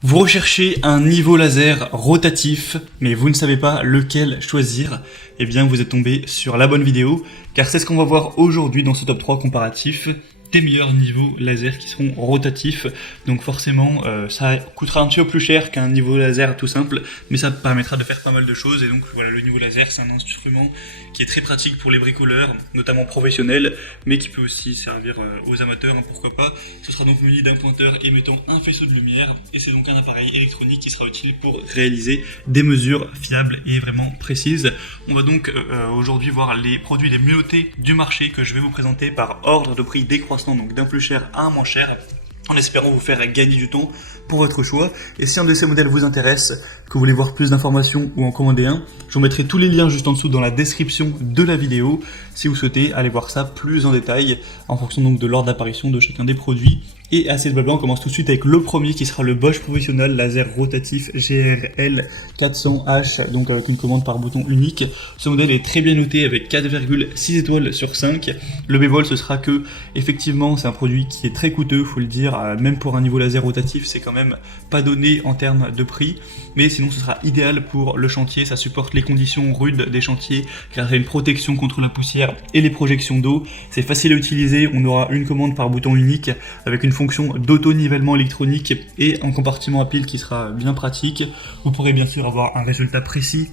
Vous recherchez un niveau laser rotatif, mais vous ne savez pas lequel choisir, eh bien vous êtes tombé sur la bonne vidéo, car c'est ce qu'on va voir aujourd'hui dans ce top 3 comparatif des meilleurs niveaux laser qui seront rotatifs. Donc forcément ça coûtera un petit peu plus cher qu'un niveau laser tout simple, mais ça permettra de faire pas mal de choses. Et donc voilà, le niveau laser c'est un instrument qui est très pratique pour les bricoleurs, notamment professionnels, mais qui peut aussi servir aux amateurs, hein, pourquoi pas. Ce sera donc muni d'un pointeur émettant un faisceau de lumière, et c'est donc un appareil électronique qui sera utile pour réaliser des mesures fiables et vraiment précises. On va donc aujourd'hui voir les produits les mieux notés du marché que je vais vous présenter par ordre de prix décroissant, donc d'un plus cher à un moins cher, en espérant vous faire gagner du temps pour votre choix. Et si un de ces modèles vous intéresse, que vous voulez voir plus d'informations ou en commander un, je vous mettrai tous les liens juste en dessous dans la description de la vidéo, si vous souhaitez aller voir ça plus en détail, en fonction donc de l'ordre d'apparition de chacun des produits. Et assez de blabla, on commence tout de suite avec le premier qui sera le Bosch Professional Laser Rotatif GRL 400H, donc avec une commande par bouton unique. Ce modèle est très bien noté avec 4,6 étoiles sur 5. Le bémol ce sera que, effectivement, c'est un produit qui est très coûteux, faut le dire, même pour un niveau laser rotatif, c'est quand même pas donné en termes de prix, mais sinon ce sera idéal pour le chantier. Ça supporte les conditions rudes des chantiers, car il y a une protection contre la poussière et les projections d'eau. C'est facile à utiliser, on aura une commande par bouton unique avec une fonction d'auto-nivellement électronique et un compartiment à pile qui sera bien pratique. Vous pourrez bien sûr avoir un résultat précis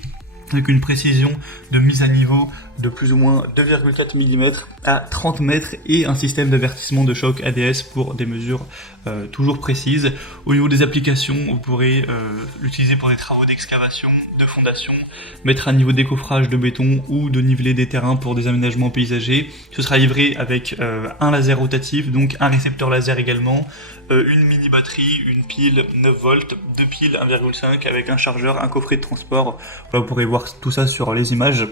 avec une précision de mise à niveau de plus ou moins 2,4 mm à 30 mètres et un système d'avertissement de choc ADS pour des mesures toujours précises. Au niveau des applications, vous pourrez l'utiliser pour des travaux d'excavation, de fondation, mettre un niveau de décoffrage de béton ou de niveler des terrains pour des aménagements paysagers. Ce sera livré avec un laser rotatif, donc un récepteur laser également, une mini batterie, une pile 9 volts, deux piles 1,5 avec un chargeur, un coffret de transport. Voilà, vous pourrez voir tout ça sur les images.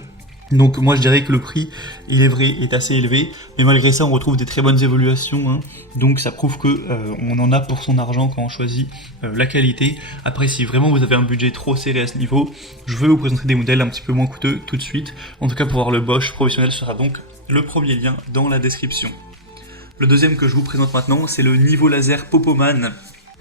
Donc moi je dirais que le prix, il est vrai, est assez élevé, mais malgré ça on retrouve des très bonnes évaluations, hein. Donc ça prouve que on en a pour son argent quand on choisit la qualité. Après, si vraiment vous avez un budget trop serré à ce niveau, je vais vous présenter des modèles un petit peu moins coûteux tout de suite. En tout cas, pour voir le Bosch Professionnel sera donc le premier lien dans la description. Le deuxième que je vous présente maintenant, c'est le Niveau Laser Popoman.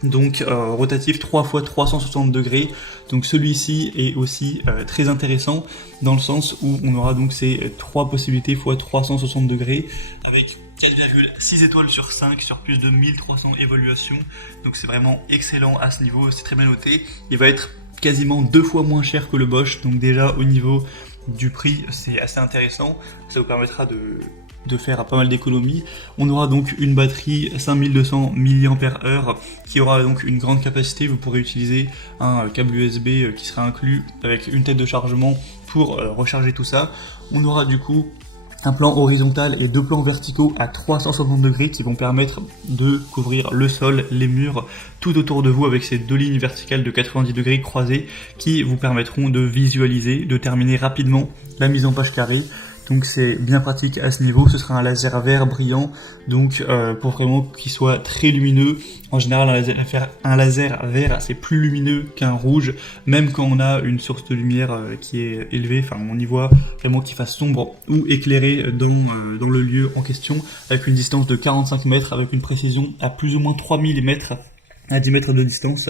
Donc rotatif 3 x 360 degrés. Donc celui-ci est aussi très intéressant dans le sens où on aura donc ces trois possibilités x 360 degrés avec 4,6 étoiles sur 5 sur plus de 1300 évaluations. Donc c'est vraiment excellent à ce niveau, c'est très bien noté. Il va être quasiment 2 fois moins cher que le Bosch, donc déjà au niveau du prix c'est assez intéressant. Ça vous permettra de faire pas mal d'économies. On aura donc une batterie 5200 mAh qui aura donc une grande capacité. Vous pourrez utiliser un câble USB qui sera inclus avec une tête de chargement pour recharger tout ça. On aura du coup un plan horizontal et deux plans verticaux à 360 degrés qui vont permettre de couvrir le sol, les murs, tout autour de vous avec ces deux lignes verticales de 90 degrés croisées qui vous permettront de visualiser, de terminer rapidement la mise en page carrée. Donc c'est bien pratique à ce niveau. Ce sera un laser vert brillant, donc pour vraiment qu'il soit très lumineux. En général, un laser vert c'est plus lumineux qu'un rouge, même quand on a une source de lumière qui est élevée. Enfin, on y voit vraiment qu'il fasse sombre ou éclairé dans le lieu en question, avec une distance de 45 mètres, avec une précision à plus ou moins 3000 mètres à 10 mètres de distance.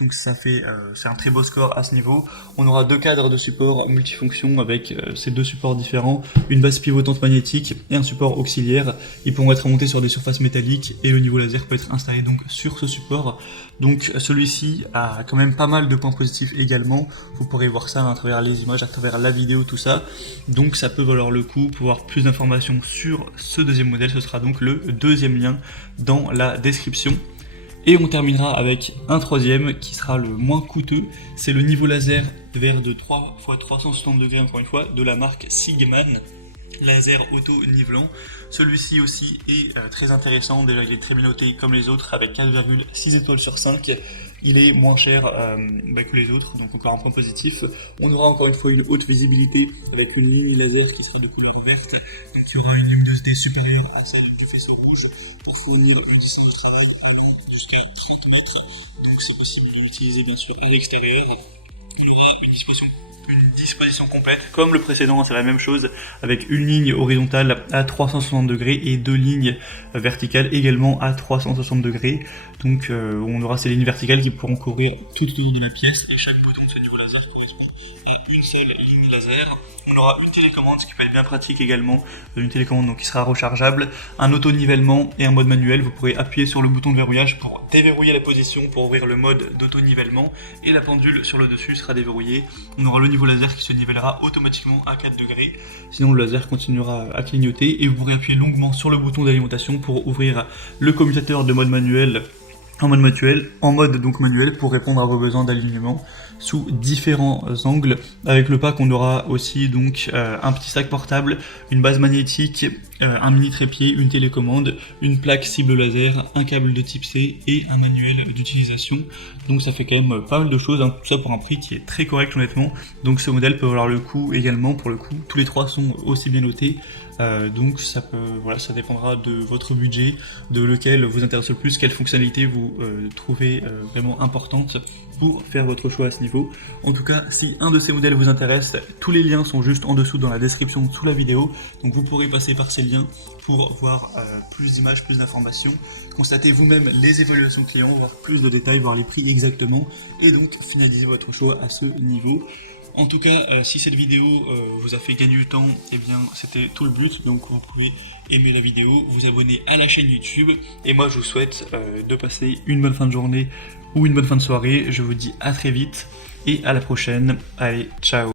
Donc ça fait, c'est un très beau score à ce niveau. On aura deux cadres de support multifonction avec ces deux supports différents, une base pivotante magnétique et un support auxiliaire. Ils pourront être montés sur des surfaces métalliques et le niveau laser peut être installé donc sur ce support. Donc celui-ci a quand même pas mal de points positifs également. Vous pourrez voir ça à travers les images, à travers la vidéo, tout ça. Donc ça peut valoir le coup. Pour avoir plus d'informations sur ce deuxième modèle, ce sera donc le deuxième lien dans la description. Et on terminera avec un troisième qui sera le moins coûteux, c'est le Niveau Laser vert de 3 x 360 degrés encore une fois de la marque Sigman, laser auto-nivelant. Celui-ci aussi est très intéressant, déjà il est très bien noté comme les autres avec 4,6 étoiles sur 5. Il est moins cher que les autres, donc encore un point positif. On aura encore une fois une haute visibilité avec une ligne laser qui sera de couleur verte, donc il y aura une luminosité supérieure à celle du faisceau rouge pour fournir une distance de travail allant jusqu'à 30 mètres, donc c'est possible de l'utiliser bien sûr à l'extérieur. Il aura une disposition une disposition complète, comme le précédent, c'est la même chose, avec une ligne horizontale à 360 degrés et deux lignes verticales également à 360 degrés. Donc on aura ces lignes verticales qui pourront courir tout autour de la pièce, et chaque bouton de ce niveau laser correspond à une seule ligne laser. On aura une télécommande, ce qui peut être bien pratique également, une télécommande donc qui sera rechargeable, un auto-nivellement et un mode manuel. Vous pourrez appuyer sur le bouton de verrouillage pour déverrouiller la position, pour ouvrir le mode d'auto-nivellement, et la pendule sur le dessus sera déverrouillée. On aura le niveau laser qui se nivellera automatiquement à 4 degrés, sinon le laser continuera à clignoter, et vous pourrez appuyer longuement sur le bouton d'alimentation pour ouvrir le commutateur de mode manuel en mode donc manuel pour répondre à vos besoins d'alignement sous différents angles. Avec le pack, on aura aussi donc un petit sac portable, une base magnétique, un mini trépied, une télécommande, une plaque cible laser, un câble de type C et un manuel d'utilisation. Donc ça fait quand même pas mal de choses, hein, tout ça pour un prix qui est très correct honnêtement. Donc ce modèle peut valoir le coup également, pour le coup tous les trois sont aussi bien notés. Donc ça dépendra de votre budget, de lequel vous intéresse le plus, quelle fonctionnalité vous trouvez vraiment importante pour faire votre choix à ce niveau. En tout cas, si un de ces modèles vous intéresse, tous les liens sont juste en dessous dans la description sous la vidéo, donc vous pourrez passer par ces liens pour voir plus d'images, plus d'informations, constater vous-même les évaluations clients, voir plus de détails, voir les prix exactement, et donc finaliser votre choix à ce niveau. En tout cas, si cette vidéo vous a fait gagner du temps, eh bien c'était tout le but. Donc vous pouvez aimer la vidéo, vous abonner à la chaîne YouTube. Et moi je vous souhaite de passer une bonne fin de journée ou une bonne fin de soirée. Je vous dis à très vite et à la prochaine. Allez, ciao!